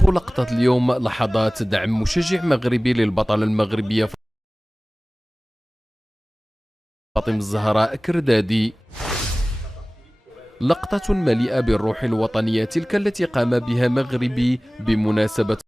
نشوف لقطة اليوم، لحظات دعم مشجع مغربي للبطلة المغربية فاطمة الزهراء كردادي. لقطة مليئة بالروح الوطنية تلك التي قام بها مغربي بمناسبة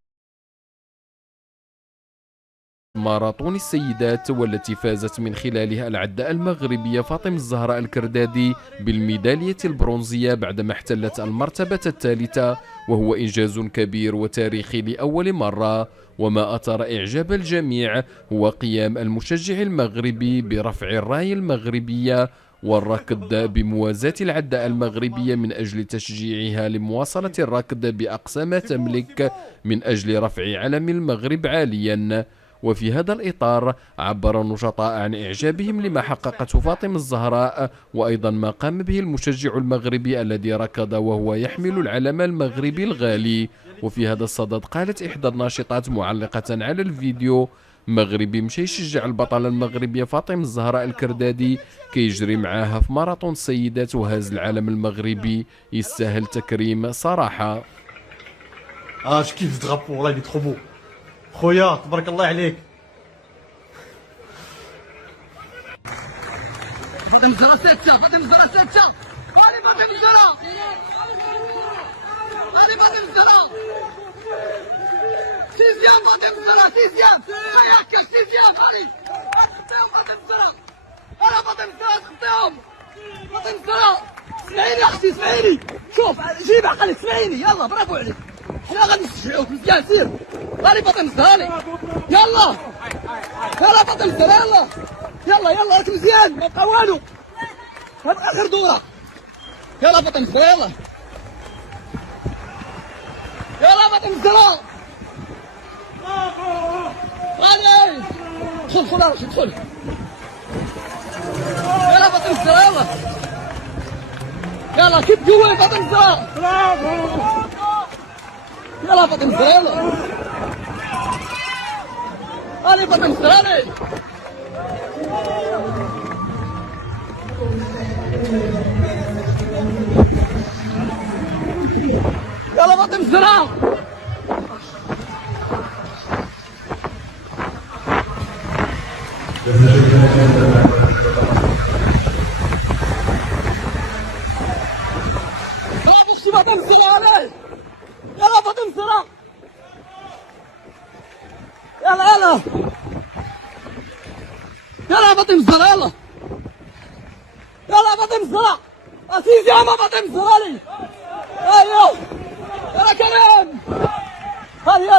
ماراثون السيدات، والتي فازت من خلالها العداء المغربية فاطمة الزهراء الكردادي بالميدالية البرونزية بعدما احتلت المرتبة الثالثة، وهو إنجاز كبير وتاريخي لأول مرة. وما أثار إعجاب الجميع هو قيام المشجع المغربي برفع الراية المغربية والركض بموازاة العداء المغربية من أجل تشجيعها لمواصلة الركض بأقصى ما تملك من أجل رفع علم المغرب عاليا. وفي هذا الإطار عبر النشطاء عن إعجابهم لما حققته فاطمة الزهراء، وأيضا ما قام به المشجع المغربي الذي ركض وهو يحمل العلم المغربي الغالي. وفي هذا الصدد قالت إحدى الناشطات معلقة على الفيديو: مغربي مشى يشجع البطلة المغربية فاطمة الزهراء الكردادي كيجري معاها في ماراثون السيدات وهاز العلم المغربي، يستاهل تكريم صراحة. جو كيف درابو والله ترو بو خويا، تبارك الله عليك. فاطمة الزهراء ستة، فاطمة الزهراء ستة، هذه فاطمة الزهراء، هذه فاطمة الزهراء، سيزيام فاطمة الزهراء، سيزيام، هياك سيزيام، هذه تخطيهم فاطمة الزهراء، أنا فاطمة الزهراء تخطيهم، فاطمة الزهراء. اسمعيني يا أختي، اسمعيني، شوف جيب عقلك، اسمعيني، يلا برافو عليك، حنا غادي نشجعوك مزيان، سير، هذه فاطمة الزهراء، يلا، يلا فاطمة الزهراء، يلا، يلا يلا راك مزيان، ما بقى والو، هاد اخر دورة، يلا فاطمة الزهراء، يلا، يلا فاطمة الزهراء، غادي، دخل دخل راشد دخل، يلا فاطمة الزهراء، يلا، يلا كيف جوي فاطمة الزهراء، يلا فاطمة الزهراء، يلا، هذه فاطمة الزهراء، يلا فاطمة الزهراء، برافو اختي فاطمة الزهراء، يلا فاطمة الزهراء، يلا يلا، يلا فاطمة الزهراء، يلا، يلا فاطمة الزهراء، أسيزي يا فاطمة الزهراء، ايوه، يلا كريم، هذه